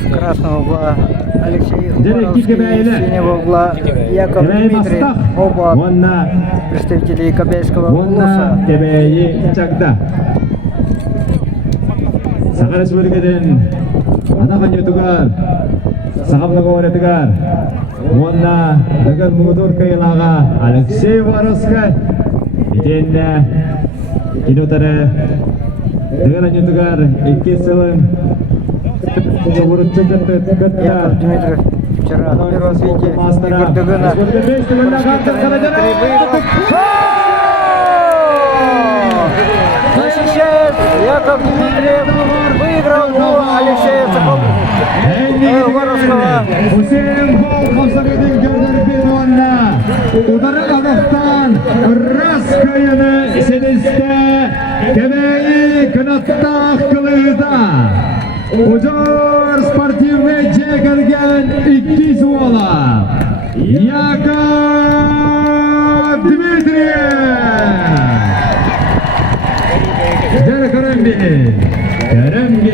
С красного угла Алексей Дерек Хубаровский, Кикебейле. с синего угла Яков Дмитрий. Оба Вонна представители Кобельского улуса. Кебейи Чагда. Саха Республикаден Атахан Ютугар Сахабнага Оретугар Вонна Дагар Мугудур Кайлага Алексей Воровска Итенна Кинотары Дагар Ютугар Иккесылын Яков Дмитриев вчера в первом свете Егор Дыгына защищает Яков Дмитриев, выиграл у Алексея Воровского. Hüseyin Bol Komsomol'un gönderip onunla Udara Kazak'tan Ras köyünü Sediste Kebeyi Kınatta Kılı'da Ucur Sportivne Cekergen 2 suala Yakov Dmitriyev Kerembi Kerembi